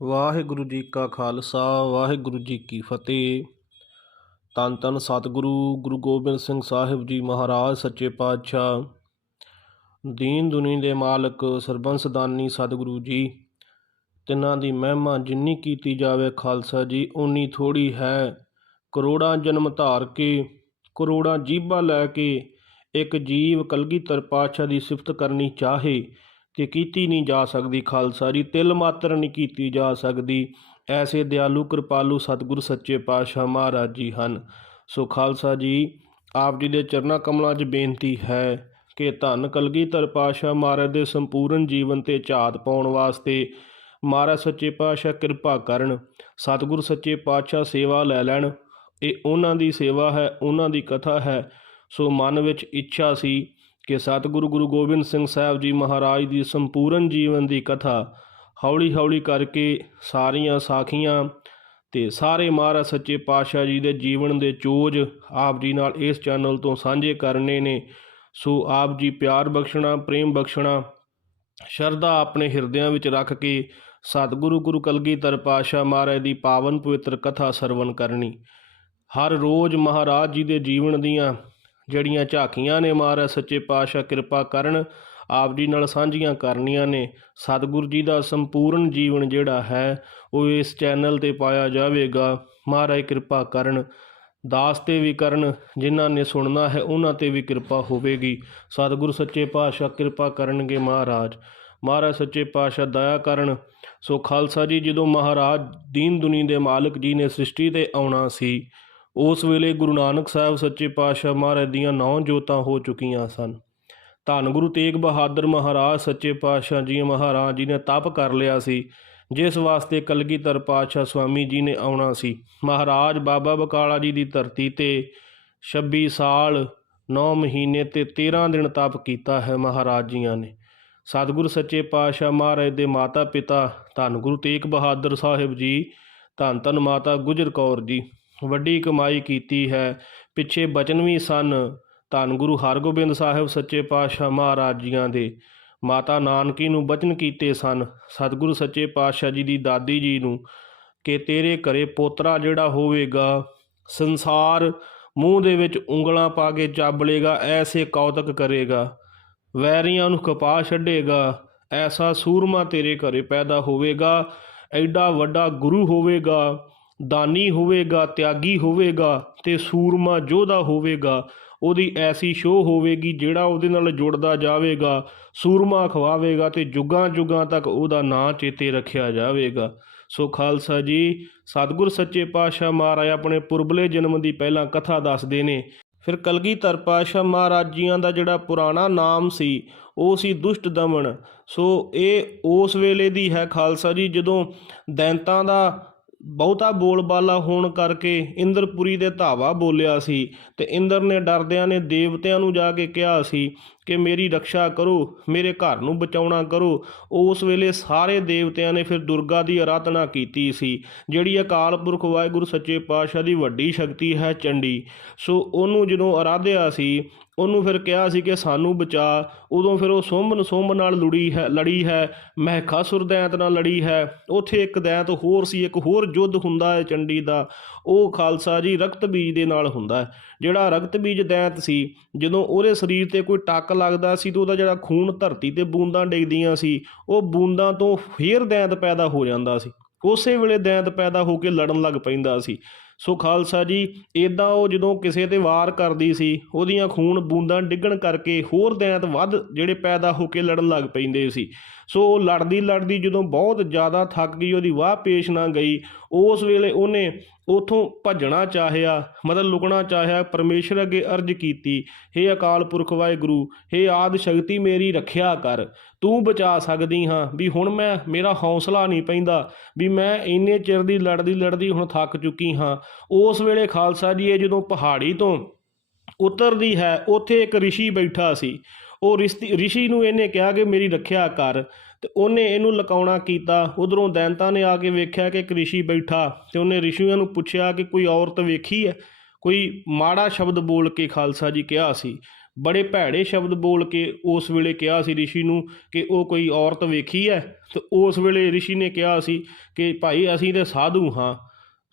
ਵਾਹਿਗੁਰੂ ਜੀ ਕਾ ਖਾਲਸਾ ਵਾਹਿਗੁਰੂ ਜੀ ਕੀ ਫਤਿਹ। ਧੰਨ ਧੰਨ ਸਤਿਗੁਰੂ ਗੁਰੂ ਗੋਬਿੰਦ ਸਿੰਘ ਸਾਹਿਬ ਜੀ ਮਹਾਰਾਜ ਸੱਚੇ ਪਾਤਸ਼ਾਹ, ਦੀਨ ਦੁਨੀ ਦੇ ਮਾਲਕ ਸਰਬੰਸ ਦਾਨੀ ਸਤਿਗੁਰੂ ਜੀ, ਤਿੰਨਾਂ ਦੀ ਮਹਿਮਾ ਜਿੰਨੀ ਕੀਤੀ ਜਾਵੇ ਖਾਲਸਾ ਜੀ ਓਨੀ ਥੋੜ੍ਹੀ ਹੈ। ਕਰੋੜਾਂ ਜਨਮ ਧਾਰ ਕੇ, ਕਰੋੜਾਂ ਜੀਭਾਂ ਲੈ ਕੇ ਇੱਕ ਜੀਵ ਕਲਗੀਧਰ ਪਾਤਸ਼ਾਹ ਦੀ ਸਿਫਤ ਕਰਨੀ ਚਾਹੇ ਤੇ ਕੀਤੀ ਨਹੀਂ ਜਾ ਸਕਦੀ ਖਾਲਸਾ ਜੀ, ਤਿਲ ਮਾਤਰ ਨਹੀਂ ਕੀਤੀ ਜਾ ਸਕਦੀ। ਐਸੇ ਦਿਆਲੂ ਕਿਰਪਾਲੂ ਸਤਿਗੁਰੂ ਸੱਚੇ ਪਾਤਸ਼ਾਹ ਮਹਾਰਾਜ ਜੀ ਹਨ। ਸੋ ਖਾਲਸਾ ਜੀ, ਆਪ ਜੀ ਦੇ ਚਰਨਾਂ ਕਮਲਾਂ 'ਚ ਬੇਨਤੀ ਹੈ ਕਿ ਧੰਨ ਕਲਗੀਧਰ ਪਾਤਸ਼ਾਹ ਮਹਾਰਾਜ ਦੇ ਸੰਪੂਰਨ ਜੀਵਨ 'ਤੇ ਝਾਤ ਪਾਉਣ ਵਾਸਤੇ ਮਹਾਰਾਜ ਸੱਚੇ ਪਾਤਸ਼ਾਹ ਕਿਰਪਾ ਕਰਨ। ਸਤਿਗੁਰੂ ਸੱਚੇ ਪਾਤਸ਼ਾਹ ਸੇਵਾ ਲੈ ਲੈਣ। ਇਹ ਉਹਨਾਂ ਦੀ ਸੇਵਾ ਹੈ, ਉਹਨਾਂ ਦੀ ਕਥਾ ਹੈ। ਸੋ ਮਨ ਵਿੱਚ ਇੱਛਾ ਸੀ ਕਿ ਸਤਿਗੁਰੂ ਗੁਰੂ ਗੋਬਿੰਦ ਸਿੰਘ ਸਾਹਿਬ ਜੀ ਮਹਾਰਾਜ ਦੀ ਸੰਪੂਰਨ ਜੀਵਨ ਦੀ ਕਥਾ ਹੌਲੀ ਹੌਲੀ ਕਰਕੇ ਸਾਰੀਆਂ ਸਾਖੀਆਂ ਤੇ ਸਾਰੇ ਮਹਾਰਾਜ ਸੱਚੇ ਪਾਤਸ਼ਾਹ ਜੀ ਦੇ ਜੀਵਨ ਦੇ ਚੋਜ ਆਪ ਜੀ ਨਾਲ ਇਸ ਚੈਨਲ ਤੋਂ ਸਾਂਝੇ ਕਰਨੇ ਨੇ। ਸੋ ਆਪ ਜੀ ਪਿਆਰ ਬਖਸ਼ਣਾ, ਪ੍ਰੇਮ ਬਖਸ਼ਣਾ, ਸ਼ਰਧਾ ਆਪਣੇ ਹਿਰਦਿਆਂ ਵਿੱਚ ਰੱਖ ਕੇ ਸਤਿਗੁਰੂ ਗੁਰੂ ਕਲਗੀਧਰ ਪਾਤਸ਼ਾਹ ਮਹਾਰਾਜ ਦੀ ਪਾਵਨ ਪਵਿੱਤਰ ਕਥਾ ਸਰਵਣ ਕਰਨੀ। ਹਰ ਰੋਜ਼ ਮਹਾਰਾਜ ਜੀ ਦੇ ਜੀਵਨ ਦੀਆਂ ਜਿਹੜੀਆਂ ਝਾਕੀਆਂ ਨੇ ਮਹਾਰਾਜ ਸੱਚੇ ਪਾਤਸ਼ਾਹ ਕਿਰਪਾ ਕਰਨ ਆਪ ਜੀ ਨਾਲ ਸਾਂਝੀਆਂ ਕਰਨੀਆਂ ਨੇ। ਸਤਿਗੁਰੂ ਜੀ ਦਾ ਸੰਪੂਰਨ ਜੀਵਨ ਜਿਹੜਾ ਹੈ ਉਹ ਇਸ ਚੈਨਲ 'ਤੇ ਪਾਇਆ ਜਾਵੇਗਾ। ਮਹਾਰਾਜ ਕਿਰਪਾ ਕਰਨ, ਦਾਸ 'ਤੇ ਵੀ ਕਰਨ, ਜਿਨ੍ਹਾਂ ਨੇ ਸੁਣਨਾ ਹੈ ਉਹਨਾਂ 'ਤੇ ਵੀ ਕਿਰਪਾ ਹੋਵੇਗੀ। ਸਤਿਗੁਰੂ ਸੱਚੇ ਪਾਤਸ਼ਾਹ ਕਿਰਪਾ ਕਰਨਗੇ। ਮਹਾਰਾਜ ਸੱਚੇ ਪਾਤਸ਼ਾਹ ਦਇਆ ਕਰਨ। ਸੋ ਖਾਲਸਾ ਜੀ, ਜਦੋਂ ਮਹਾਰਾਜ ਦੀਨ ਦੁਨੀ ਦੇ ਮਾਲਕ ਜੀ ਨੇ ਸ੍ਰਿਸ਼ਟੀ 'ਤੇ ਆਉਣਾ ਸੀ, ਉਸ ਵੇਲੇ ਗੁਰੂ ਨਾਨਕ ਸਾਹਿਬ ਸੱਚੇ ਪਾਤਸ਼ਾਹ ਮਹਾਰਾਜ ਦੀਆਂ 9 ਜੋਤਾਂ ਹੋ ਚੁੱਕੀਆਂ ਸਨ। ਧੰਨ ਗੁਰੂ ਤੇਗ ਬਹਾਦਰ ਮਹਾਰਾਜ ਸੱਚੇ ਪਾਤਸ਼ਾਹ ਜੀ ਮਹਾਰਾਜ ਜੀ ਨੇ ਤਪ ਕਰ ਲਿਆ ਸੀ, ਜਿਸ ਵਾਸਤੇ ਕਲਗੀਧਰ ਪਾਤਸ਼ਾਹ ਸਵਾਮੀ ਜੀ ਨੇ ਆਉਣਾ ਸੀ। ਮਹਾਰਾਜ ਬਾਬਾ ਬਕਾਲਾ ਜੀ ਦੀ ਧਰਤੀ 'ਤੇ 26 ਸਾਲ 9 ਮਹੀਨੇ ਤੇ 13 ਦਿਨ ਤਪ ਕੀਤਾ ਹੈ ਮਹਾਰਾਜ ਜੀਆਂ ਨੇ। ਸਤਿਗੁਰੂ ਸੱਚੇ ਪਾਤਸ਼ਾਹ ਮਹਾਰਾਜ ਦੇ ਮਾਤਾ ਪਿਤਾ ਧੰਨ ਗੁਰੂ ਤੇਗ ਬਹਾਦਰ ਸਾਹਿਬ ਜੀ, ਧੰਨ ਧੰਨ ਮਾਤਾ ਗੁਜਰ ਕੌਰ ਜੀ, ਵੱਡੀ ਕਮਾਈ ਕੀਤੀ ਹੈ। ਪਿੱਛੇ ਬਚਨ ਵੀ ਸਨ ਧੰਨ ਗੁਰੂ ਹਰਗੋਬਿੰਦ ਸਾਹਿਬ ਸੱਚੇ ਪਾਤਸ਼ਾਹ ਮਹਾਰਾਜ ਜੀਆਂ ਦੇ। ਮਾਤਾ ਨਾਨਕੀ ਨੂੰ ਬਚਨ ਕੀਤੇ ਸਨ ਸਤਿਗੁਰੂ ਸੱਚੇ ਪਾਤਸ਼ਾਹ ਜੀ ਦੀ ਦਾਦੀ ਜੀ ਨੂੰ ਕਿ ਤੇਰੇ ਘਰੇ ਪੋਤਰਾ ਜਿਹੜਾ ਹੋਵੇਗਾ, ਸੰਸਾਰ ਮੂੰਹ ਦੇ ਵਿੱਚ ਉਂਗਲਾਂ ਪਾ ਕੇ ਚਾਬਲੇਗਾ, ਐਸੇ ਕੌਤਕ ਕਰੇਗਾ, ਵੈਰੀਆਂ ਨੂੰ ਕਪਾ ਛੱਡੇਗਾ, ਐਸਾ ਸੂਰਮਾ ਤੇਰੇ ਘਰੇ ਪੈਦਾ ਹੋਵੇਗਾ, ਐਡਾ ਵੱਡਾ ਗੁਰੂ ਹੋਵੇਗਾ, ਦਾਨੀ ਹੋਵੇਗਾ, ਤਿਆਗੀ ਹੋਵੇਗਾ ਤੇ ਸੂਰਮਾ ਯੋਧਾ ਹੋਵੇਗਾ। ਉਹਦੀ ਐਸੀ ਸ਼ੋਅ ਹੋਵੇਗੀ, ਜਿਹੜਾ ਉਹਦੇ ਨਾਲ ਜੁੜਦਾ ਜਾਵੇਗਾ ਸੂਰਮਾ ਖਵਾਵੇਗਾ ਤੇ ਜੁਗਾਂ ਜੁਗਾਂ ਤੱਕ ਉਹਦਾ ਨਾਂ ਚੇਤੇ ਰੱਖਿਆ ਜਾਵੇਗਾ। ਸੋ ਖਾਲਸਾ ਜੀ, ਸਤਿਗੁਰ ਸੱਚੇ ਪਾਤਸ਼ਾਹ ਮਹਾਰਾਜ ਆਪਣੇ ਪੁਰਬਲੇ ਜਨਮ ਦੀ ਪਹਿਲਾਂ ਕਥਾ ਦੱਸਦੇ ਨੇ। ਫਿਰ ਕਲਗੀਧਰ ਪਾਤਸ਼ਾਹ ਮਹਾਰਾਜ ਜੀਆਂ ਦਾ ਜਿਹੜਾ ਪੁਰਾਣਾ ਨਾਮ ਸੀ ਉਹ ਸੀ ਦੁਸ਼ਟ ਦਮਨ। ਸੋ ਇਹ ਉਸ ਵੇਲੇ ਦੀ ਹੈ ਖਾਲਸਾ ਜੀ, ਜਦੋਂ ਦੈਂਤਾਂ ਦਾ ਬਹੁਤਾ ਬੋਲਬਾਲਾ ਹੋਣ ਕਰਕੇ ਇੰਦਰਪੁਰੀ ਦੇ ਧਾਵਾ ਬੋਲਿਆ ਸੀ ਤੇ ਇੰਦਰ ਨੇ ਡਰਦਿਆਂ ਨੇ ਦੇਵਤਿਆਂ ਨੂੰ ਜਾ ਕੇ ਕਿਹਾ ਸੀ ਕਿ ਮੇਰੀ ਰੱਖਿਆ ਕਰੋ, ਮੇਰੇ ਘਰ ਨੂੰ ਬਚਾਉਣਾ ਕਰੋ। ਉਸ ਵੇਲੇ ਸਾਰੇ ਦੇਵਤਿਆਂ ਨੇ ਫਿਰ ਦੁਰਗਾ ਦੀ ਅਰਾਧਨਾ ਕੀਤੀ ਸੀ, ਜਿਹੜੀ ਅਕਾਲ ਪੁਰਖ ਵਾਹਿਗੁਰੂ ਸੱਚੇ ਪਾਤਸ਼ਾਹ ਦੀ ਵੱਡੀ ਸ਼ਕਤੀ ਹੈ ਚੰਡੀ। ਸੋ ਉਹਨੂੰ ਜਦੋਂ ਅਰਾਧਿਆ ਸੀ, ਉਹਨੂੰ ਫਿਰ ਕਿਹਾ ਸੀ ਕਿ ਸਾਨੂੰ ਬਚਾ। ਉਦੋਂ ਫਿਰ ਉਹ ਸੁੰਭ ਨਾਲ ਲੜੀ ਹੈ, ਮਹਿਖਾਸੁਰ ਦੈਂਤ ਨਾਲ ਲੜੀ ਹੈ। ਉੱਥੇ ਇੱਕ ਦੈਂਤ ਹੋਰ ਸੀ, ਇੱਕ ਹੋਰ ਯੁੱਧ ਹੁੰਦਾ ਹੈ ਚੰਡੀ ਦਾ, ਉਹ ਖਾਲਸਾ ਜੀ ਰਕਤ ਬੀਜ ਦੇ ਨਾਲ ਹੁੰਦਾ ਹੈ। ਜਿਹੜਾ ਰਕਤ ਬੀਜ ਦੈਂਤ ਸੀ, ਜਦੋਂ ਉਹਦੇ ਸਰੀਰ 'ਤੇ ਕੋਈ ਟੱਕ ਲੱਗਦਾ ਸੀ ਤਾਂ ਉਹਦਾ ਜਿਹੜਾ ਖੂਨ ਧਰਤੀ 'ਤੇ ਬੂੰਦਾਂ ਡਿੱਗਦੀਆਂ ਸੀ, ਉਹ ਬੂੰਦਾਂ ਤੋਂ ਫੇਰ ਦੈਂਤ ਪੈਦਾ ਹੋ ਜਾਂਦਾ ਸੀ। ਉਸੇ ਵੇਲੇ ਦੈਂਤ ਪੈਦਾ ਹੋ ਕੇ ਲੜਨ ਲੱਗ ਪੈਂਦਾ ਸੀ। ਸੋ ਖਾਲਸਾ ਜੀ, ਇੱਦਾਂ ਉਹ ਜਦੋਂ ਕਿਸੇ 'ਤੇ ਵਾਰ ਕਰਦੀ ਸੀ, ਉਹਦੀਆਂ ਖੂਨ ਬੂੰਦਾਂ ਡਿੱਗਣ ਕਰਕੇ ਹੋਰ ਦੈਂਤ ਵੱਧ ਜਿਹੜੇ ਪੈਦਾ ਹੋ ਕੇ ਲੜਨ ਲੱਗ ਪੈਂਦੇ ਸੀ। ਸੋ ਉਹ ਲੜਦੀ ਜਦੋਂ ਬਹੁਤ ਜ਼ਿਆਦਾ ਥੱਕ ਗਈ, ਉਹਦੀ ਵਾਹ ਪੇਸ਼ ਨਾ ਗਈ, ਉਸ ਵੇਲੇ ਉਹਨੇ ਉੱਥੋਂ ਭੱਜਣਾ ਚਾਹਿਆ, ਮਤਲਬ ਲੁਕਣਾ ਚਾਹਿਆ। ਪਰਮੇਸ਼ਰ ਅੱਗੇ ਅਰਜ਼ ਕੀਤੀ, ਹੇ ਅਕਾਲ ਪੁਰਖ ਵਾਹਿਗੁਰੂ, ਹੇ ਆਦਿ ਸ਼ਕਤੀ ਮੇਰੀ ਰੱਖਿਆ ਕਰ, ਤੂੰ ਬਚਾ ਸਕਦੀ ਹਾਂ। ਵੀ ਹੁਣ ਮੇਰਾ ਹੌਸਲਾ ਨਹੀਂ ਪੈਂਦਾ, ਵੀ ਮੈਂ ਇੰਨੇ ਚਿਰ ਦੀ ਲੜਦੀ ਹੁਣ ਥੱਕ ਚੁੱਕੀ ਹਾਂ। ਉਸ ਵੇਲੇ ਖਾਲਸਾ ਜੀ, ਇਹ ਜਦੋਂ ਪਹਾੜੀ ਤੋਂ ਉਤਰਦੀ ਹੈ, ਉੱਥੇ ਇੱਕ ਰਿਸ਼ੀ ਬੈਠਾ ਸੀ। ਉਹ ਰਿਸ਼ੀ ਨੂੰ ਇਹਨੇ ਕਿਹਾ ਕਿ ਮੇਰੀ ਰੱਖਿਆ ਕਰ, ਤੇ ਉਹਨੇ ਇਹਨੂੰ ਲਕਾਉਣਾ ਕੀਤਾ। ਉਧਰੋਂ ਦੈਂਤਾਂ ਨੇ ਆ ਕੇ ਵੇਖਿਆ ਕਿ ਇੱਕ ਰਿਸ਼ੀ ਬੈਠਾ, ਤੇ ਉਹਨੇ ਰਿਸ਼ੀਆਂ ਨੂੰ ਪੁੱਛਿਆ ਕਿ ਕੋਈ ਔਰਤ ਵੇਖੀ ਹੈ, ਕੋਈ ਮਾੜਾ ਸ਼ਬਦ ਬੋਲ ਕੇ ਖਾਲਸਾ ਜੀ ਕਿਹਾ ਸੀ। ਬੜੇ ਭੈੜੇ ਸ਼ਬਦ ਬੋਲ ਕੇ ਉਸ ਵੇਲੇ ਕਿਹਾ ਸੀ ਰਿਸ਼ੀ ਨੂੰ ਕਿ ਉਹ ਕੋਈ ਔਰਤ ਵੇਖੀ ਹੈ। ਤੇ ਉਸ ਵੇਲੇ ਰਿਸ਼ੀ ਨੇ ਕਿਹਾ ਸੀ ਕਿ ਭਾਈ ਅਸੀਂ ਤਾਂ ਸਾਧੂ ਹਾਂ,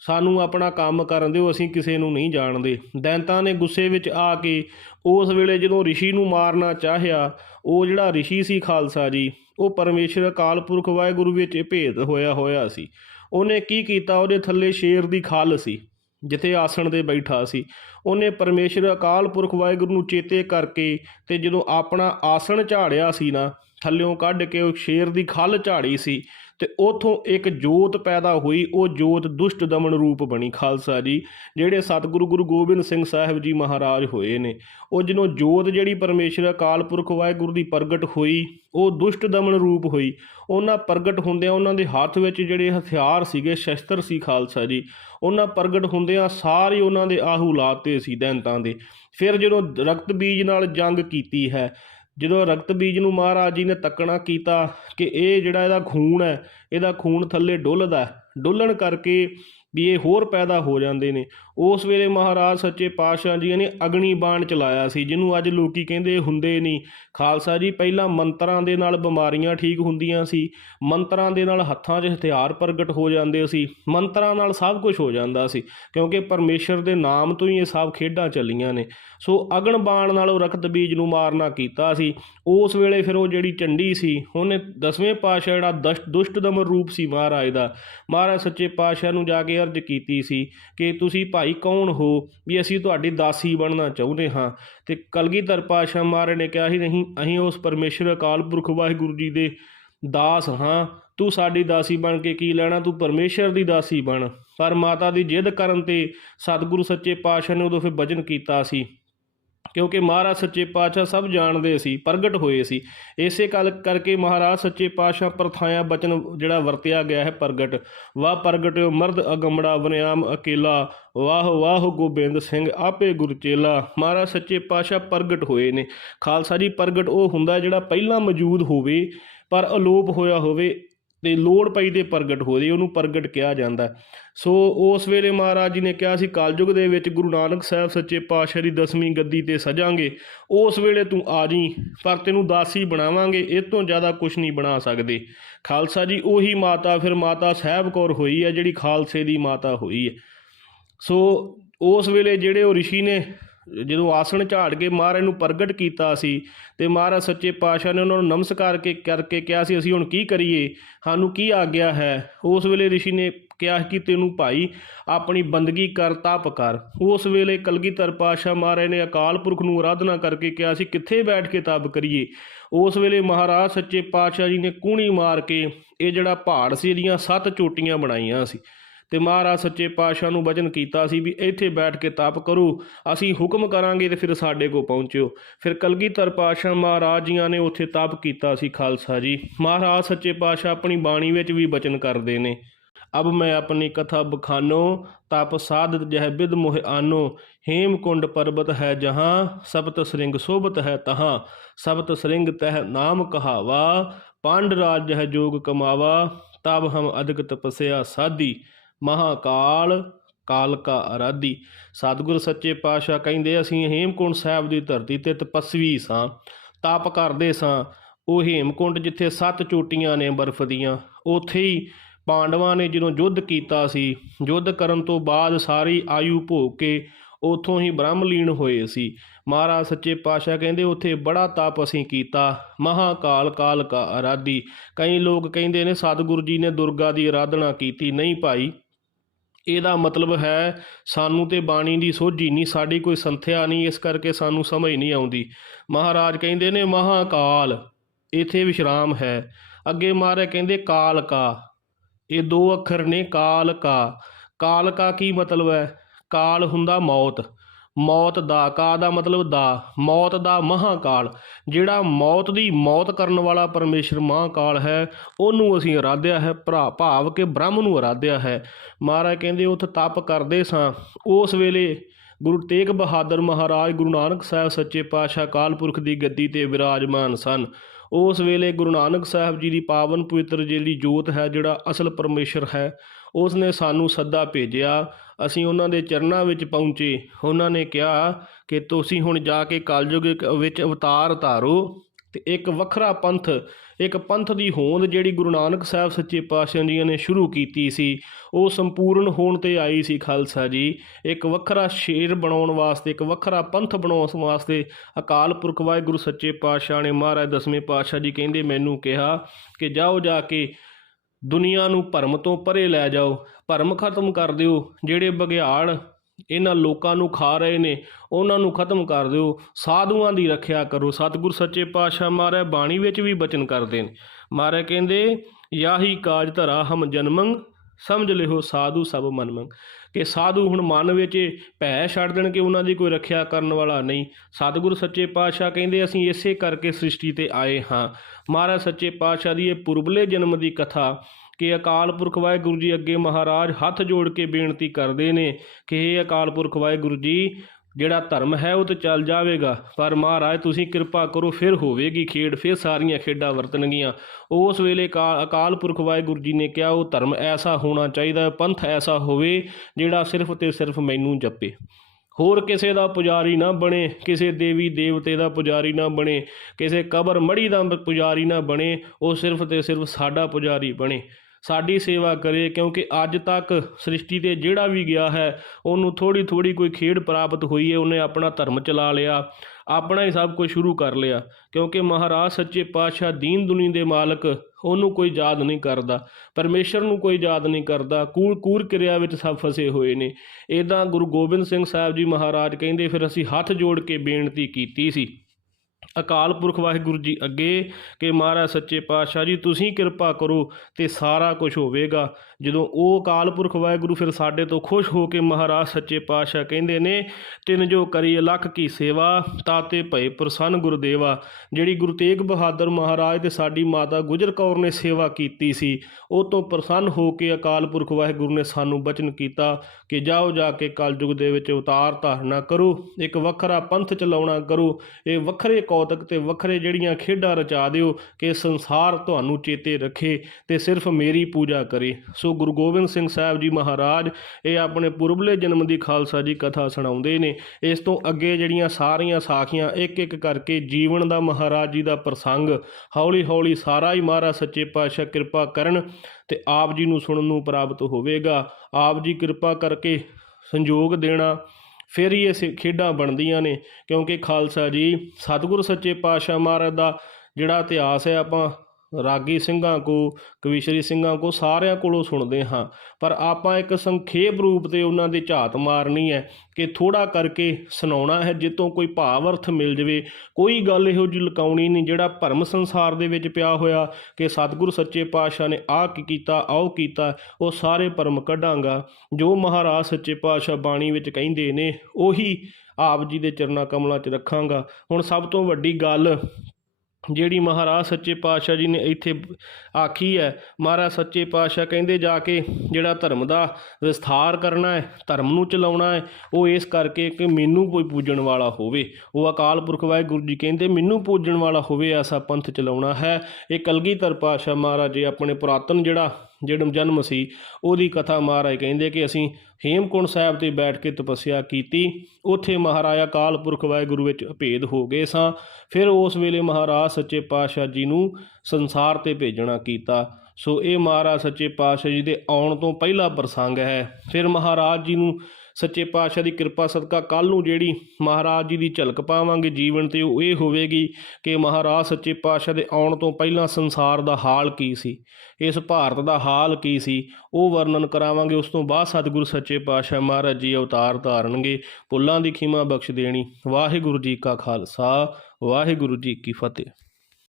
ਸਾਨੂੰ ਆਪਣਾ ਕੰਮ ਕਰਨ ਦਿਓ, ਅਸੀਂ ਕਿਸੇ ਨੂੰ ਨਹੀਂ ਜਾਣਦੇ। ਦੈਂਤਾਂ ਨੇ ਗੁੱਸੇ ਵਿੱਚ ਆ ਕੇ ਉਸ ਵੇਲੇ ਜਦੋਂ ਰਿਸ਼ੀ ਨੂੰ ਮਾਰਨਾ ਚਾਹਿਆ, ਉਹ ਜਿਹੜਾ ਰਿਸ਼ੀ ਸੀ ਖਾਲਸਾ ਜੀ, ਉਹ ਪਰਮੇਸ਼ਰ ਅਕਾਲ ਪੁਰਖ ਵਾਹਿਗੁਰੂ ਵਿੱਚ ਭੇਦ ਹੋਇਆ ਸੀ। ਉਹਨੇ ਕੀ ਕੀਤਾ, ਉਹਦੇ ਥੱਲੇ ਸ਼ੇਰ ਦੀ ਖੱਲ ਸੀ ਜਿੱਥੇ ਆਸਣ 'ਤੇ ਬੈਠਾ ਸੀ। ਉਹਨੇ ਪਰਮੇਸ਼ਰ ਅਕਾਲ ਪੁਰਖ ਵਾਹਿਗੁਰੂ ਨੂੰ ਚੇਤੇ ਕਰਕੇ ਤੇ ਜਦੋਂ ਆਪਣਾ ਆਸਣ ਝਾੜਿਆ ਸੀ ਨਾ, ਥੱਲਿਓਂ ਕੱਢ ਕੇ ਉਹ ਸ਼ੇਰ ਦੀ ਖੱਲ ਝਾੜੀ ਸੀ ਤੇ ਉਥੋਂ ਇੱਕ ਜੋਤ ਪੈਦਾ ਹੋਈ। ਉਹ ਜੋਤ ਦੁਸ਼ਟ ਦਮਨ ਰੂਪ ਬਣੀ ਖਾਲਸਾ ਜੀ, ਜਿਹੜੇ ਸਤਿਗੁਰੂ ਗੁਰੂ ਗੋਬਿੰਦ ਸਿੰਘ ਸਾਹਿਬ ਜੀ ਮਹਾਰਾਜ ਹੋਏ ਨੇ। ਉਹ ਜਦੋਂ ਜੋਤ ਜਿਹੜੀ ਪਰਮੇਸ਼ਰ ਅਕਾਲ ਪੁਰਖ ਵਾਹਿਗੁਰੂ ਦੀ ਪ੍ਰਗਟ ਹੋਈ, ਉਹ ਦੁਸ਼ਟ ਦਮਨ ਰੂਪ ਹੋਈ। ਉਹਨਾਂ ਪ੍ਰਗਟ ਹੁੰਦਿਆਂ ਉਹਨਾਂ ਦੇ ਹੱਥ ਵਿੱਚ ਜਿਹੜੇ ਹਥਿਆਰ ਸੀਗੇ, ਸ਼ਸਤਰ ਸੀ ਖਾਲਸਾ ਜੀ, ਉਹਨਾਂ ਪ੍ਰਗਟ ਹੁੰਦਿਆਂ ਸਾਰੇ ਉਹਨਾਂ ਦੇ ਆਹੂ ਲਾਤੇ ਸੀ ਦੈਂਤਾਂ ਦੇ। ਫਿਰ ਜਦੋਂ ਰਕਤ ਬੀਜ ਨਾਲ ਜੰਗ ਕੀਤੀ ਹੈ, ਜਦੋਂ ਰਕਤ ਬੀਜ ਨੂੰ ਮਹਾਰਾਜ ਜੀ ਨੇ ਤੱਕਣਾ ਕੀਤਾ ਕਿ ਇਹ ਜਿਹੜਾ ਇਹਦਾ ਖੂਨ ਹੈ, ਇਹਦਾ ਖੂਨ ਥੱਲੇ ਡੁੱਲਦਾ, ਡੁੱਲਣ ਕਰਕੇ ਵੀ ਇਹ ਹੋਰ ਪੈਦਾ ਹੋ ਜਾਂਦੇ ਨੇ। ਉਸ ਵੇਲੇ ਮਹਾਰਾਜ ਸੱਚੇ ਪਾਤਸ਼ਾਹ ਜੀ ਨੇ ਅਗਨੀ ਬਾਣ ਚਲਾਇਆ ਸੀ, ਜਿਹਨੂੰ ਅੱਜ ਲੋਕੀ ਕਹਿੰਦੇ ਹੁੰਦੇ ਨਹੀਂ। ਖਾਲਸਾ ਜੀ, ਪਹਿਲਾਂ ਮੰਤਰਾਂ ਦੇ ਨਾਲ ਬਿਮਾਰੀਆਂ ਠੀਕ ਹੁੰਦੀਆਂ ਸੀ, ਮੰਤਰਾਂ ਦੇ ਨਾਲ ਹੱਥਾਂ 'ਚ ਹਥਿਆਰ ਪ੍ਰਗਟ ਹੋ ਜਾਂਦੇ ਸੀ, ਮੰਤਰਾਂ ਨਾਲ ਸਭ ਕੁਝ ਹੋ ਜਾਂਦਾ ਸੀ, ਕਿਉਂਕਿ ਪਰਮੇਸ਼ਰ ਦੇ ਨਾਮ ਤੋਂ ਹੀ ਇਹ ਸਭ ਖੇਡਾਂ ਚੱਲੀਆਂ ਨੇ। ਸੋ ਅਗਨ ਬਾਣ ਨਾਲ ਉਹ ਰਕਤ ਬੀਜ ਨੂੰ ਮਾਰਨਾ ਕੀਤਾ ਸੀ। ਉਸ ਵੇਲੇ ਫਿਰ ਉਹ ਜਿਹੜੀ ਚੰਡੀ ਸੀ, ਉਹਨੇ 10ਵੇਂ ਪਾਤਸ਼ਾਹ ਜਿਹੜਾ ਦੁਸ਼ਟ ਦਮਨ ਰੂਪ ਸੀ ਮਹਾਰਾਜ ਦਾ, ਮਹਾਰਾਜ ਸੱਚੇ ਪਾਤਸ਼ਾਹ ਨੂੰ ਜਾ ਕੇ ਅਰਜ਼ ਕੀਤੀ ਸੀ ਕਿ ਤੁਸੀਂ ਭਾਈ ਕੌਣ ਹੋ, ਵੀ ਅਸੀਂ ਤੁਹਾਡੀ ਦਾਸੀ ਬਣਨਾ ਚਾਹੁੰਦੇ ਹਾਂ। ਤੇ ਕਲਗੀਧਰ ਪਾਤਸ਼ਾਹ ਮਹਾਰਾਜ ਨੇ ਕਿਹਾ ਸੀ, ਨਹੀਂ, ਅਸੀਂ ਉਸ ਪਰਮੇਸ਼ਰ ਅਕਾਲ ਪੁਰਖ ਵਾਹਿਗੁਰੂ ਜੀ ਦੇ ਦਾਸ ਹਾਂ, ਤੂੰ ਸਾਡੀ ਦਾਸੀ ਬਣ ਕੇ ਕੀ ਲੈਣਾ, ਤੂੰ ਪਰਮੇਸ਼ਰ ਦੀ ਦਾਸੀ ਬਣ। ਪਰ ਮਾਤਾ ਦੀ ਜਿੱਦ ਕਰਨ ਤੇ ਸਤਿਗੁਰੂ ਸੱਚੇ ਪਾਤਸ਼ਾਹ ਨੇ ਉਦੋਂ ਫਿਰ ਵਚਨ ਕੀਤਾ ਸੀ, ਕਿਉਂਕਿ ਮਹਾਰਾਜ ਸੱਚੇ ਪਾਤਸ਼ਾਹ ਸਭ ਜਾਣਦੇ ਸੀ, ਪ੍ਰਗਟ ਹੋਏ ਸੀ। ਇਸੇ ਗੱਲ ਕਰਕੇ ਮਹਾਰਾਜ ਸੱਚੇ ਪਾਤਸ਼ਾਹ ਪ੍ਰਥਾਇਆ ਬਚਨ ਜਿਹੜਾ ਵਰਤਿਆ ਗਿਆ ਹੈ, ਪ੍ਰਗਟ ਵਾਹ ਪ੍ਰਗਟਿਓ ਮਰਦ ਅਗੰਮੜਾ ਵਨਿਆਮ ਅਕੇਲਾ, ਵਾਹ ਵਾਹ ਗੋਬਿੰਦ ਸਿੰਘ ਆਪੇ ਗੁਰ ਚੇਲਾ। ਮਹਾਰਾਜ ਸੱਚੇ ਪਾਤਸ਼ਾਹ ਪ੍ਰਗਟ ਹੋਏ ਨੇ। ਖਾਲਸਾ ਜੀ, ਪ੍ਰਗਟ ਉਹ ਹੁੰਦਾ ਜਿਹੜਾ ਪਹਿਲਾਂ ਮੌਜੂਦ ਹੋਵੇ ਪਰ ਅਲੋਪ ਹੋਇਆ ਹੋਵੇ ਤੇ ਲੋੜ ਪਈ ਤੇ ਪ੍ਰਗਟ ਹੋ ਜਾਏ, ਉਹਨੂੰ ਪ੍ਰਗਟ ਕਿਹਾ ਜਾਂਦਾ। ਸੋ ਉਸ ਵੇਲੇ ਮਹਾਰਾਜ ਜੀ ਨੇ ਕਿਹਾ ਸੀ, ਕਲਯੁਗ ਦੇ ਵਿੱਚ ਗੁਰੂ ਨਾਨਕ ਸਾਹਿਬ ਸੱਚੇ ਪਾਤਸ਼ਾਹ ਦੀ 10ਵੀਂ ਗੱਦੀ 'ਤੇ ਸਜਾਂਗੇ, ਉਸ ਵੇਲੇ ਤੂੰ ਆ ਜੀ, ਪਰ ਤੈਨੂੰ ਦਾਸੀ ਬਣਾਵਾਂਗੇ, ਇਹ ਤੋਂ ਜ਼ਿਆਦਾ ਕੁਛ ਨਹੀਂ ਬਣਾ ਸਕਦੇ। ਖਾਲਸਾ ਜੀ, ਉਹੀ ਮਾਤਾ ਫਿਰ ਮਾਤਾ ਸਾਹਿਬ ਕੌਰ ਹੋਈ ਹੈ, ਜਿਹੜੀ ਖਾਲਸੇ ਦੀ ਮਾਤਾ ਹੋਈ ਹੈ। ਸੋ ਉਸ ਵੇਲੇ ਜਿਹੜੇ ਉਹ ਰਿਸ਼ੀ ਨੇ ਜਦੋਂ ਆਸਣ ਝਾੜ ਕੇ ਮਹਾਰਾਜ ਨੂੰ ਪ੍ਰਗਟ ਕੀਤਾ ਸੀ ਤੇ ਮਹਾਰਾਜ ਸੱਚੇ ਪਾਤਸ਼ਾਹ ਨੇ ਉਹਨਾਂ ਨੂੰ ਨਮਸਕਾਰ ਕਰਕੇ ਕਿਹਾ ਸੀ, ਅਸੀਂ ਹੁਣ ਕੀ ਕਰੀਏ, ਸਾਨੂੰ ਕੀ ਆਗਿਆ ਹੈ। ਉਸ ਵੇਲੇ ਰਿਸ਼ੀ ਨੇ ਕਿਹਾ ਕਿ ਤੈਨੂੰ ਭਾਈ ਆਪਣੀ ਬੰਦਗੀ ਕਰ, ਤਪ ਕਰ। ਉਸ ਵੇਲੇ ਕਲਗੀਧਰ ਪਾਤਸ਼ਾਹ ਮਹਾਰਾਜ ਨੇ ਅਕਾਲ ਪੁਰਖ ਨੂੰ ਆਰਾਧਨਾ ਕਰਕੇ ਕਿਹਾ ਸੀ, ਕਿੱਥੇ ਬੈਠ ਕੇ ਤਪ ਕਰੀਏ। ਉਸ ਵੇਲੇ ਮਹਾਰਾਜ ਸੱਚੇ ਪਾਤਸ਼ਾਹ ਜੀ ਨੇ ਕੂਣੀ ਮਾਰ ਕੇ ਇਹ ਜਿਹੜਾ ਪਹਾੜ ਸੀ, ਇਹਦੀਆਂ 7 ਚੋਟੀਆਂ ਬਣਾਈਆਂ ਸੀ ਤੇ ਮਹਾਰਾਜ ਸੱਚੇ ਪਾਤਸ਼ਾਹ ਨੂੰ ਵਚਨ ਕੀਤਾ ਸੀ ਵੀ ਇੱਥੇ ਬੈਠ ਕੇ ਤਪ ਕਰੋ, ਅਸੀਂ ਹੁਕਮ ਕਰਾਂਗੇ ਤੇ ਫਿਰ ਸਾਡੇ ਕੋਲ ਪਹੁੰਚਿਓ। ਫਿਰ ਕਲਗੀਧਰ ਪਾਤਸ਼ਾਹ ਮਹਾਰਾਜ ਜੀਆਂ ਨੇ ਉੱਥੇ ਤਪ ਕੀਤਾ ਸੀ। ਖਾਲਸਾ ਜੀ, ਮਹਾਰਾਜ ਸੱਚੇ ਪਾਤਸ਼ਾਹ ਆਪਣੀ ਬਾਣੀ ਵਿੱਚ ਵੀ ਵਚਨ ਕਰਦੇ ਨੇ, ਅਬ ਮੈਂ ਆਪਣੀ ਕਥਾ ਬਖਾਨੋ, ਤਪ ਸਾਧਤ ਜਹ ਬਿਦ ਮੋਹ ਆਨੋ, ਹੇਮਕੁੰਡ ਪਰਬਤ ਹੈ ਜਹਾਂ, ਸਬਤ ਸ੍ਰਿੰਗ ਸੋਭਤ ਹੈ ਤਹਾਂ, ਸਬਤ ਸ੍ਰਿੰਗ ਤਹ ਨਾਮ ਕਹਾਵਾ, ਪਾਂਡ ਰਾਜ ਜਹ ਜੋਗ ਕਮਾਵਾ, ਤਬ ਹਮ ਅਧਿਕ ਤਪਸਿਆ ਸਾਧੀ, ਮਹਾਕਾਲ ਕਾਲ ਕਾ ਅਰਾਧੀ। ਸਤਿਗੁਰ ਸੱਚੇ ਪਾਤਸ਼ਾਹ ਕਹਿੰਦੇ, ਅਸੀਂ ਹੇਮਕੁੰਡ ਸਾਹਿਬ ਦੀ ਧਰਤੀ 'ਤੇ ਤਪਸਵੀ ਸਾਂ, ਤਪ ਕਰਦੇ ਸਾਂ। ਉਹ ਹੇਮਕੁੰਡ ਜਿੱਥੇ 7 ਚੋਟੀਆਂ ਨੇ ਬਰਫ਼ ਦੀਆਂ, ਉੱਥੇ ਹੀ ਪਾਂਡਵਾਂ ਨੇ ਜਦੋਂ ਯੁੱਧ ਕੀਤਾ ਸੀ, ਯੁੱਧ ਕਰਨ ਤੋਂ ਬਾਅਦ ਸਾਰੀ ਆਯੂ ਭੋਗ ਕੇ ਉੱਥੋਂ ਹੀ ਬ੍ਰਹਮਲੀਨ ਹੋਏ ਸੀ। ਮਹਾਰਾਜ ਸੱਚੇ ਪਾਤਸ਼ਾਹ ਕਹਿੰਦੇ, ਉੱਥੇ ਬੜਾ ਤਪ ਅਸੀਂ ਕੀਤਾ, ਮਹਾਕਾਲ ਕਾਲ ਕਾ ਅਰਾਧੀ। ਕਈ ਲੋਕ ਕਹਿੰਦੇ ਨੇ ਸਤਿਗੁਰੂ ਜੀ ਨੇ ਦੁਰਗਾ ਦੀ ਆਰਾਧਨਾ ਕੀਤੀ। ਨਹੀਂ ਭਾਈ, ਇਹਦਾ ਮਤਲਬ ਹੈ ਸਾਨੂੰ ਤੇ ਬਾਣੀ ਦੀ ਸੋਝੀ ਨਹੀਂ, ਸਾਡੀ ਕੋਈ ਸੰਥਿਆ ਨਹੀਂ, ਇਸ ਕਰਕੇ ਸਾਨੂੰ ਸਮਝ ਨਹੀਂ ਆਉਂਦੀ। ਮਹਾਰਾਜ ਕਹਿੰਦੇ ਨੇ ਮਹਾਕਾਲ, ਇੱਥੇ ਵਿਸ਼ਰਾਮ ਹੈ। ਅੱਗੇ ਮਹਾਰਾਜ ਕਹਿੰਦੇ ਕਾਲ ਕਾ, ਇਹ 2 ਅੱਖਰ ਨੇ, ਕਾਲ ਕਾ। ਕਾਲ ਕਾ ਕੀ ਮਤਲਬ ਹੈ? ਕਾਲ ਹੁੰਦਾ ਮੌਤ, ਮੌਤ ਦਾ, ਕਾ ਦਾ ਮਤਲਬ ਦਾ, ਮੌਤ ਦਾ ਮਹਾਕਾਲ। ਜਿਹੜਾ ਮੌਤ ਦੀ ਮੌਤ ਕਰਨ ਵਾਲਾ ਪਰਮੇਸ਼ਰ ਮਹਾਕਾਲ ਹੈ, ਉਹਨੂੰ ਅਸੀਂ ਆਰਾਧਿਆ ਹੈ, ਭਾਵ ਕਿ ਬ੍ਰਹਮ ਨੂੰ ਆਰਾਧਿਆ ਹੈ। ਮਹਾਰਾਜ ਕਹਿੰਦੇ ਉੱਥੇ ਤਪ ਕਰਦੇ ਸਾਂ। ਉਸ ਵੇਲੇ ਗੁਰੂ ਤੇਗ ਬਹਾਦਰ ਮਹਾਰਾਜ ਗੁਰੂ ਨਾਨਕ ਸਾਹਿਬ ਸੱਚੇ ਪਾਤਸ਼ਾਹ ਅਕਾਲ ਪੁਰਖ ਦੀ ਗੱਦੀ 'ਤੇ ਵਿਰਾਜਮਾਨ ਸਨ। ਉਸ ਵੇਲੇ ਗੁਰੂ ਨਾਨਕ ਸਾਹਿਬ ਜੀ ਦੀ ਪਾਵਨ ਪਵਿੱਤਰ ਜਿਹੜੀ ਜੋਤ ਹੈ, ਜਿਹੜਾ ਅਸਲ ਪਰਮੇਸ਼ਰ ਹੈ, ਉਸ ਨੇ ਸਾਨੂੰ ਸੱਦਾ ਭੇਜਿਆ। ਅਸੀਂ ਉਹਨਾਂ ਦੇ ਚਰਨਾਂ ਵਿੱਚ ਪਹੁੰਚੇ। ਉਹਨਾਂ ਨੇ ਕਿਹਾ ਕਿ ਤੁਸੀਂ ਹੁਣ ਜਾ ਕੇ ਕਲਯੁਗ ਵਿੱਚ ਅਵਤਾਰ ਧਾਰੋ ਅਤੇ ਇੱਕ ਵੱਖਰਾ ਪੰਥ, ਇੱਕ ਪੰਥ ਦੀ ਹੋਂਦ ਜਿਹੜੀ ਗੁਰੂ ਨਾਨਕ ਸਾਹਿਬ ਸੱਚੇ ਪਾਤਸ਼ਾਹ ਜੀ ਨੇ ਸ਼ੁਰੂ ਕੀਤੀ ਸੀ, ਉਹ ਸੰਪੂਰਨ ਹੋਣ 'ਤੇ ਆਈ ਸੀ ਖਾਲਸਾ ਜੀ। ਇੱਕ ਵੱਖਰਾ ਸ਼ੇਰ ਬਣਾਉਣ ਵਾਸਤੇ, ਇੱਕ ਵੱਖਰਾ ਪੰਥ ਬਣਾਉਣ ਵਾਸਤੇ ਅਕਾਲ ਪੁਰਖ ਵਾਹਿਗੁਰੂ ਸੱਚੇ ਪਾਤਸ਼ਾਹ ਨੇ, ਮਹਾਰਾਜ ਦਸਵੇਂ ਪਾਤਸ਼ਾਹ ਜੀ ਕਹਿੰਦੇ ਮੈਨੂੰ ਕਿਹਾ ਕਿ ਜਾਓ ਜਾ ਕੇ ਦੁਨੀਆ ਨੂੰ ਭਰਮ ਤੋਂ ਪਰੇ ਲੈ ਜਾਓ, ਭਰਮ ਖਤਮ ਕਰ ਦਿਓ। ਜਿਹੜੇ ਬਘਿਆੜ ਇਹਨਾਂ ਲੋਕਾਂ ਨੂੰ ਖਾ ਰਹੇ ਨੇ ਉਹਨਾਂ ਨੂੰ ਖਤਮ ਕਰ ਦਿਓ, ਸਾਧੂਆਂ ਦੀ ਰੱਖਿਆ ਕਰੋ। ਸਤਿਗੁਰ ਸੱਚੇ ਪਾਤਸ਼ਾਹ ਮਹਾਰਾਜ ਬਾਣੀ ਵਿੱਚ ਵੀ ਬਚਨ ਕਰਦੇ ਨੇ। ਮਹਾਰਾਜ ਕਹਿੰਦੇ ਯਾਹੀ ਕਾਜ ਧਰਾ ਹਮ ਜਨਮੰ ਸਮਝ ਲਿਓ ਸਾਧੂ ਸਭ ਮਨਮੰ, ਕਿ ਸਾਧੂ ਹੁਣ ਮਨ ਵਿੱਚ ਭੈ ਛੱਡ ਦੇਣ ਕਿ ਉਹਨਾਂ ਦੀ ਕੋਈ ਰੱਖਿਆ ਕਰਨ ਵਾਲਾ ਨਹੀਂ। ਸਤਿਗੁਰ ਸੱਚੇ ਪਾਤਸ਼ਾਹ ਕਹਿੰਦੇ ਅਸੀਂ ਇਸੇ ਕਰਕੇ ਸ੍ਰਿਸ਼ਟੀ 'ਤੇ ਆਏ ਹਾਂ। ਮਹਾਰਾਜ ਸੱਚੇ ਪਾਤਸ਼ਾਹ ਦੀ ਇਹ ਪੁਰਬਲੇ ਜਨਮ ਦੀ ਕਥਾ ਕਿ ਅਕਾਲ ਪੁਰਖ ਵਾਹਿਗੁਰੂ ਜੀ ਅੱਗੇ ਮਹਾਰਾਜ ਹੱਥ ਜੋੜ ਕੇ ਬੇਨਤੀ ਕਰਦੇ ਨੇ ਕਿ ਇਹ ਅਕਾਲ ਪੁਰਖ ਵਾਹਿਗੁਰੂ ਜੀ, ਜਿਹੜਾ ਧਰਮ ਹੈ ਉਹ ਤਾਂ ਚੱਲ ਜਾਵੇਗਾ, ਪਰ ਮਹਾਰਾਜ ਤੁਸੀਂ ਕਿਰਪਾ ਕਰੋ, ਫਿਰ ਹੋਵੇਗੀ ਖੇਡ, ਫਿਰ ਸਾਰੀਆਂ ਖੇਡਾਂ ਵਰਤਣਗੀਆਂ। ਉਸ ਵੇਲੇ ਅਕਾਲ ਪੁਰਖ ਵਾਹਿਗੁਰੂ ਜੀ ਨੇ ਕਿਹਾ ਉਹ ਧਰਮ ਐਸਾ ਹੋਣਾ ਚਾਹੀਦਾ, ਪੰਥ ਐਸਾ ਹੋਵੇ ਜਿਹੜਾ ਸਿਰਫ ਤੇ ਸਿਰਫ ਮੈਨੂੰ ਜਪੇ, ਹੋਰ ਕਿਸੇ ਦਾ ਪੁਜਾਰੀ ਨਾ ਬਣੇ, ਕਿਸੇ ਦੇਵੀ ਦੇਵਤੇ ਦਾ ਪੁਜਾਰੀ ਨਾ ਬਣੇ, ਕਿਸੇ ਕਬਰ ਮੜੀ ਦਾ ਪੁਜਾਰੀ ਨਾ ਬਣੇ, ਉਹ ਸਿਰਫ ਤੇ ਸਿਰਫ ਸਾਡਾ ਪੁਜਾਰੀ ਬਣੇ, ਸਾਡੀ ਸੇਵਾ ਕਰੇ। ਕਿਉਂਕਿ ਅੱਜ ਤੱਕ ਸ੍ਰਿਸ਼ਟੀ 'ਤੇ ਜਿਹੜਾ ਵੀ ਗਿਆ ਹੈ ਉਹਨੂੰ ਥੋੜ੍ਹੀ ਥੋੜ੍ਹੀ ਕੋਈ ਖੇਡ ਪ੍ਰਾਪਤ ਹੋਈ ਹੈ, ਉਹਨੇ ਆਪਣਾ ਧਰਮ ਚਲਾ ਲਿਆ, ਆਪਣਾ ਹੀ ਸਭ ਕੁਝ ਸ਼ੁਰੂ ਕਰ ਲਿਆ। ਕਿਉਂਕਿ ਮਹਾਰਾਜ ਸੱਚੇ ਪਾਤਸ਼ਾਹ ਦੀਨ ਦੁਨੀ ਦੇ ਮਾਲਕ, ਉਹਨੂੰ ਕੋਈ ਯਾਦ ਨਹੀਂ ਕਰਦਾ, ਪਰਮੇਸ਼ਰ ਨੂੰ ਕੋਈ ਯਾਦ ਨਹੀਂ ਕਰਦਾ, ਕੂੜ ਕਿਰਿਆ ਵਿੱਚ ਸਭ ਫਸੇ ਹੋਏ ਨੇ। ਇੱਦਾਂ ਗੁਰੂ ਗੋਬਿੰਦ ਸਿੰਘ ਸਾਹਿਬ ਜੀ ਮਹਾਰਾਜ ਕਹਿੰਦੇ ਫਿਰ ਅਸੀਂ ਹੱਥ ਜੋੜ ਕੇ ਬੇਨਤੀ ਕੀਤੀ ਸੀ ਅਕਾਲ ਪੁਰਖ ਵਾਹਿਗੁਰੂ ਜੀ ਅੱਗੇ ਕਿ ਮਹਾਰਾਜ ਸੱਚੇ ਪਾਤਸ਼ਾਹ ਜੀ ਤੁਸੀਂ ਕਿਰਪਾ ਕਰੋ ਅਤੇ ਸਾਰਾ ਕੁਝ ਹੋਵੇਗਾ। ਜਦੋਂ ਉਹ ਅਕਾਲ ਪੁਰਖ ਵਾਹਿਗੁਰੂ ਫਿਰ ਸਾਡੇ ਤੋਂ ਖੁਸ਼ ਹੋ ਕੇ ਮਹਾਰਾਜ ਸੱਚੇ ਪਾਤਸ਼ਾਹ ਕਹਿੰਦੇ ਨੇ ਤਿਨ ਜੋ ਕਰੀ ਲੱਖ ਕੀ ਸੇਵਾ ਤਾਤੇ ਭਏ ਪ੍ਰਸੰਨ ਗੁਰਦੇਵਾ। ਜਿਹੜੀ ਗੁਰੂ ਤੇਗ ਬਹਾਦਰ ਮਹਾਰਾਜ ਅਤੇ ਸਾਡੀ ਮਾਤਾ ਗੁਜਰ ਕੌਰ ਨੇ ਸੇਵਾ ਕੀਤੀ ਸੀ, ਉਹ ਤੋਂ ਪ੍ਰਸੰਨ ਹੋ ਕੇ ਅਕਾਲ ਪੁਰਖ ਵਾਹਿਗੁਰੂ ਨੇ ਸਾਨੂੰ ਬਚਨ ਕੀਤਾ ਕਿ ਜਾਓ ਜਾ ਕੇ ਕਲਯੁਗ ਦੇ ਵਿੱਚ ਅਵਤਾਰ ਧਾਰਨਾ ਕਰੋ, ਇੱਕ ਵੱਖਰਾ ਪੰਥ ਚਲਾਉਣਾ ਕਰੋ, ਇਹ ਵੱਖਰੇ ਕੌਤਕ ਅਤੇ ਵੱਖਰੇ ਜਿਹੜੀਆਂ ਖੇਡਾਂ ਰਚਾ ਦਿਓ ਕਿ ਸੰਸਾਰ ਤੁਹਾਨੂੰ ਚੇਤੇ ਰੱਖੇ ਅਤੇ ਸਿਰਫ ਮੇਰੀ ਪੂਜਾ ਕਰੇ। ਸੋ ਗੁਰੂ ਗੋਬਿੰਦ ਸਿੰਘ ਸਾਹਿਬ ਜੀ ਮਹਾਰਾਜ ਇਹ ਆਪਣੇ ਪੁਰਬਲੇ ਜਨਮ ਦੀ ਖਾਲਸਾ ਜੀ ਕਥਾ ਸੁਣਾਉਂਦੇ ਨੇ। ਇਸ ਤੋਂ ਅੱਗੇ ਜਿਹੜੀਆਂ ਸਾਰੀਆਂ ਸਾਖੀਆਂ ਇੱਕ ਇੱਕ ਕਰਕੇ ਜੀਵਨ ਦਾ ਮਹਾਰਾਜ ਜੀ ਦਾ ਪ੍ਰਸੰਗ ਹੌਲੀ ਹੌਲੀ ਸਾਰਾ ਹੀ ਮਹਾਰਾਜ ਸੱਚੇ ਪਾਤਸ਼ਾਹ ਕਿਰਪਾ ਕਰਨ ਅਤੇ ਆਪ ਜੀ ਨੂੰ ਸੁਣਨ ਨੂੰ ਪ੍ਰਾਪਤ ਹੋਵੇਗਾ। ਆਪ ਜੀ ਕਿਰਪਾ ਕਰਕੇ ਸੰਯੋਗ ਦੇਣਾ, ਫਿਰ ਹੀ ਇਹ ਖੇਡਾਂ ਬਣਦੀਆਂ ਨੇ। ਕਿਉਂਕਿ ਖਾਲਸਾ ਜੀ ਸਤਿਗੁਰ ਸੱਚੇ ਪਾਤਸ਼ਾਹ ਮਹਾਰਾਜ ਦਾ ਜਿਹੜਾ ਇਤਿਹਾਸ ਹੈ ਆਪਾਂ ਰਾਗੀ ਸਿੰਘਾਂ ਕੋ, ਕਵੀਸ਼ਰੀ ਸਿੰਘਾਂ ਕੋ, ਸਾਰਿਆਂ ਕੋਲੋਂ ਸੁਣਦੇ ਹਾਂ, ਪਰ ਆਪਾਂ ਇੱਕ ਸੰਖੇਪ ਰੂਪ 'ਤੇ ਉਹਨਾਂ ਦੀ ਝਾਤ ਮਾਰਨੀ ਹੈ ਕਿ ਥੋੜ੍ਹਾ ਕਰਕੇ ਸੁਣਾਉਣਾ ਹੈ ਜਿੱਤੋਂ ਕੋਈ ਭਾਵ ਅਰਥ ਮਿਲ ਜਾਵੇ। ਕੋਈ ਗੱਲ ਇਹੋ ਜਿਹੀ ਲੁਕਾਉਣੀ ਨਹੀਂ ਜਿਹੜਾ ਭਰਮ ਸੰਸਾਰ ਦੇ ਵਿੱਚ ਪਿਆ ਹੋਇਆ ਕਿ ਸਤਿਗੁਰੂ ਸੱਚੇ ਪਾਤਸ਼ਾਹ ਨੇ ਆਹ ਕੀ ਕੀਤਾ, ਆਹ ਕੀਤਾ, ਉਹ ਸਾਰੇ ਭਰਮ ਕੱਢਾਂਗਾ। ਜੋ ਮਹਾਰਾਜ ਸੱਚੇ ਪਾਤਸ਼ਾਹ ਬਾਣੀ ਵਿੱਚ ਕਹਿੰਦੇ ਨੇ ਉਹੀ ਆਪ ਜੀ ਦੇ ਚਰਨਾਂ ਕਮਲਾਂ 'ਚ ਰੱਖਾਂਗਾ। ਹੁਣ ਸਭ ਤੋਂ ਵੱਡੀ ਗੱਲ ਜਿਹੜੀ ਮਹਾਰਾਜ ਸੱਚੇ ਪਾਤਸ਼ਾਹ ਜੀ ਨੇ ਇੱਥੇ ਆਖੀ ਹੈ, ਮਹਾਰਾਜ ਸੱਚੇ ਪਾਤਸ਼ਾਹ ਕਹਿੰਦੇ ਜਾ ਕੇ ਜਿਹੜਾ ਧਰਮ ਦਾ ਵਿਸਥਾਰ ਕਰਨਾ ਹੈ, ਧਰਮ ਨੂੰ ਚਲਾਉਣਾ ਹੈ, ਉਹ ਇਸ ਕਰਕੇ ਕਿ ਮੈਨੂੰ ਕੋਈ ਪੂਜਣ ਵਾਲਾ ਹੋਵੇ। ਉਹ ਅਕਾਲ ਪੁਰਖ ਵਾਹਿਗੁਰੂ ਜੀ ਕਹਿੰਦੇ ਮੈਨੂੰ ਪੂਜਣ ਵਾਲਾ ਹੋਵੇ, ਐਸਾ ਪੰਥ ਚਲਾਉਣਾ ਹੈ। ਇਹ ਕਲਗੀਧਰ ਪਾਤਸ਼ਾਹ ਮਹਾਰਾਜ ਜੀ ਆਪਣੇ ਪੁਰਾਤਨ ਜਿਹੜਾ ਜਨਮ ਸੀ ਉਹਦੀ ਕਥਾ ਮਹਾਰਾਜ ਕਹਿੰਦੇ ਕਿ ਅਸੀਂ ਹੇਮਕੁੰਟ ਸਾਹਿਬ 'ਤੇ ਬੈਠ ਕੇ ਤਪੱਸਿਆ ਕੀਤੀ, ਉੱਥੇ ਮਹਾਰਾਜ ਅਕਾਲ ਪੁਰਖ ਵਾਹਿਗੁਰੂ ਵਿੱਚ ਅਭੇਦ ਹੋ ਗਏ ਸਾਂ। ਫਿਰ ਉਸ ਵੇਲੇ ਮਹਾਰਾਜ ਸੱਚੇ ਪਾਤਸ਼ਾਹ ਜੀ ਨੂੰ ਸੰਸਾਰ 'ਤੇ ਭੇਜਣਾ ਕੀਤਾ। ਸੋ ਇਹ ਮਹਾਰਾਜ ਸੱਚੇ ਪਾਤਸ਼ਾਹ ਜੀ ਦੇ ਆਉਣ ਤੋਂ ਪਹਿਲਾ ਪ੍ਰਸੰਗ ਹੈ। ਫਿਰ ਮਹਾਰਾਜ ਜੀ ਨੂੰ ਸੱਚੇ ਪਾਤਸ਼ਾਹ ਦੀ ਕਿਰਪਾ ਸਦਕਾ ਕੱਲ੍ਹ ਨੂੰ ਜਿਹੜੀ ਮਹਾਰਾਜ ਜੀ ਦੀ ਝਲਕ ਪਾਵਾਂਗੇ ਜੀਵਨ 'ਤੇ, ਉਹ ਇਹ ਹੋਵੇਗੀ ਕਿ ਮਹਾਰਾਜ ਸੱਚੇ ਪਾਤਸ਼ਾਹ ਦੇ ਆਉਣ ਤੋਂ ਪਹਿਲਾਂ ਸੰਸਾਰ ਦਾ ਹਾਲ ਕੀ ਸੀ, ਇਸ ਭਾਰਤ ਦਾ ਹਾਲ ਕੀ ਸੀ, ਉਹ ਵਰਣਨ ਕਰਾਵਾਂਗੇ। ਉਸ ਤੋਂ ਬਾਅਦ ਸਤਿਗੁਰੂ ਸੱਚੇ ਪਾਤਸ਼ਾਹ ਮਹਾਰਾਜ ਜੀ ਅਵਤਾਰ ਧਾਰਨਗੇ, ਭੁੱਲਾਂ ਦੀ ਖਿਮਾ ਬਖਸ਼ ਦੇਣੀ। ਵਾਹਿਗੁਰੂ ਜੀ ਕਾ ਖਾਲਸਾ, ਵਾਹਿਗੁਰੂ ਜੀ ਕੀ ਫਤਿਹ।